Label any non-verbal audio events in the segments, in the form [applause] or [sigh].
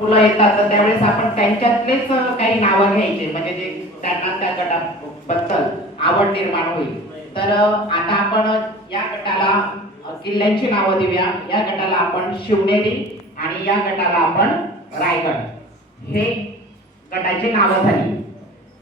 मुलं येतात तर त्यावेळेस आपण त्यांच्यातलेच काही नावं घ्यायचे. म्हणजे जे त्यांना त्या गटाबद्दल आवड निर्माण होईल. तर आता आपण या गटाला किल्ल्यांची नावं देऊया. या गटाला आपण शिवनेरी आणि या गटाला आपण रायगड. हे गटाची नावं झाली.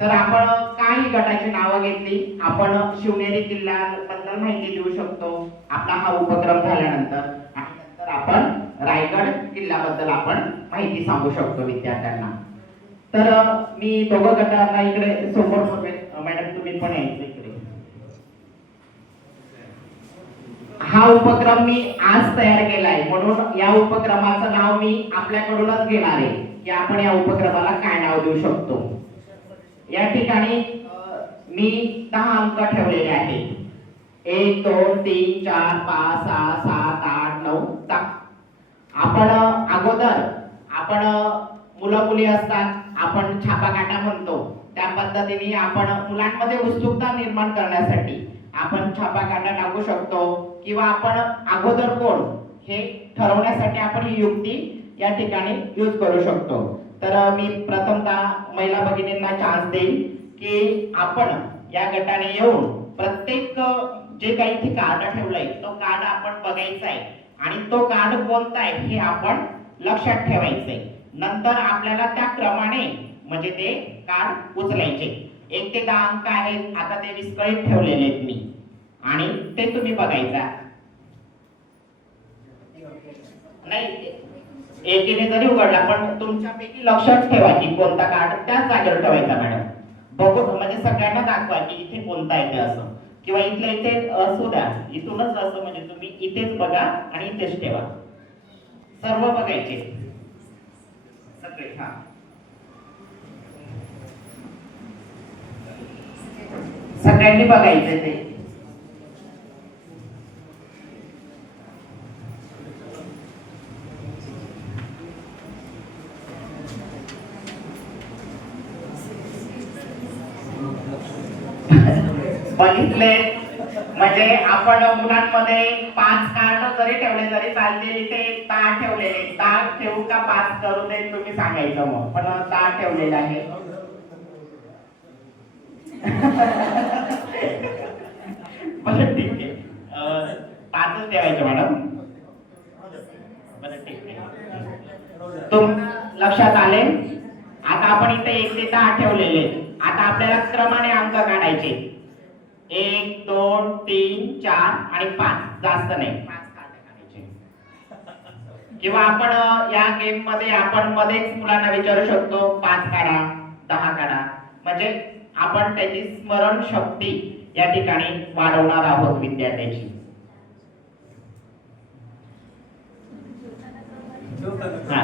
तर आपण काही गटाची नावं घेतली? आपण शिवनेरी किल्ल्याबद्दल माहिती देऊ शकतो. आपला हा उपक्रम झाल्यानंतर. आणि नंतर आपण रायगड किल्ल्याबद्दल आपण माहिती सांगू शकतो विद्यार्थ्यांना. तर मी दोघं गटांना इकडे समोर मॅडम तुम्ही पण यायचं इकडे. हा उपक्रम मी आज तयार केलाय म्हणून या उपक्रमाचं नाव मी आपल्याकडूनच घेणार आहे. की आपण या उपक्रमाला काय नाव देऊ शकतो. या ठिकाणी मी दहा अंक ठेवलेले आहेत. एक दोन तीन चार पाच सहा सात आठ नऊ दहा. आपण अगोदर आपण मुलं मुली असतात आपण छापा काटा म्हणतो. त्या पद्धतीने आपण मुलांमध्ये उत्सुकता निर्माण करण्यासाठी आपण छापा काटा टाकू शकतो किंवा आपण अगोदर कोण हे ठरवण्यासाठी आपण ही युक्ती या ठिकाणी यूज करू शकतो. तर मी प्रथमतः महिला भगिनींना चान्स देईल की आपण या गटाने येऊन प्रत्येक जे काही इथे कार्ड ठेवलंय तो कार्ड आपण बघायचा आहे. आणि तो कार्ड कोणता आहे हे आपण लक्षात ठेवायचंय. नंतर आपल्याला त्या क्रमाने म्हणजे ते कार्ड उचलायचे. एक ते दहा अंक आहेत आता ते विस्कळीत ठेवलेले आहेत मी. आणि ते तुम्ही बघायचा. नाही एकीने जरी उघडला पण तुमच्यापैकी लक्षात ठेवा की कोणता कार्ड त्याच जागेवर ठेवायचा मॅडम. बघून म्हणजे सगळ्यांना दाखवा की इथे कोणता येते असं. किंवा इथल्या इथे असू द्या इथूनच असं म्हणजे तुम्ही इथेच बघा आणि इथेच ठेवा. सर्व बघायचे. सगळे हा. सगळ्यांनी बघायचे ते. बघितले? म्हणजे आपण मुलांमध्ये पाच कार्ड जरी ठेवले जरी चालतील इथे ताट ठेवलेले ताट ठेवू का पाच करू दे तुम्ही सांगायचं मग. पण ताट ठेवलेलं आहे. [laughs] बरं ठीक आहे. पाचच ठेवायचं मॅडम. बरं ठीक आहे. तुम लक्षात आले? आता आपण इथे एक ते दहा ठेवलेले आता आपल्याला क्रमाने अंक काढायचे एक दोन तीन चार आणि पाच. जास्त नाही. पाच काढायचे किंवा आपण या गेममध्ये आपण मध्येच मुलांना विचारू शकतो पाच काढा दहा काढा. म्हणजे आपण त्याची स्मरण शक्ती या ठिकाणी वाढवणार आहोत विद्यार्थ्याची. हा.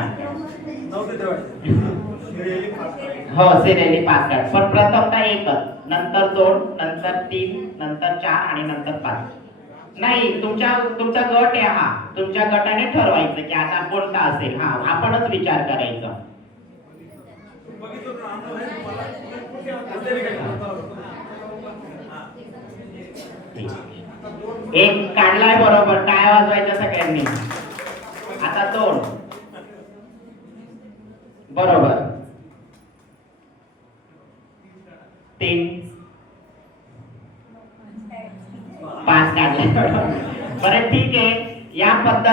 हो सिरियली पाच कार्ड पण प्रथमता एकच? नंतर दोन नंतर तीन नंतर चार आणि नंतर पाच. नाही तुमच्या तुमचा गट आहे हा. तुमच्या गटाने ठरवायचं की आता कोणता असेल. हा आपणच विचार करायचा. एक काढलाय बरोबर. काय वाजवायचा सगळ्यांनी? आता दोन. बरोबर. तीन पाच काढले बरं ठीक आहे. या पद्धती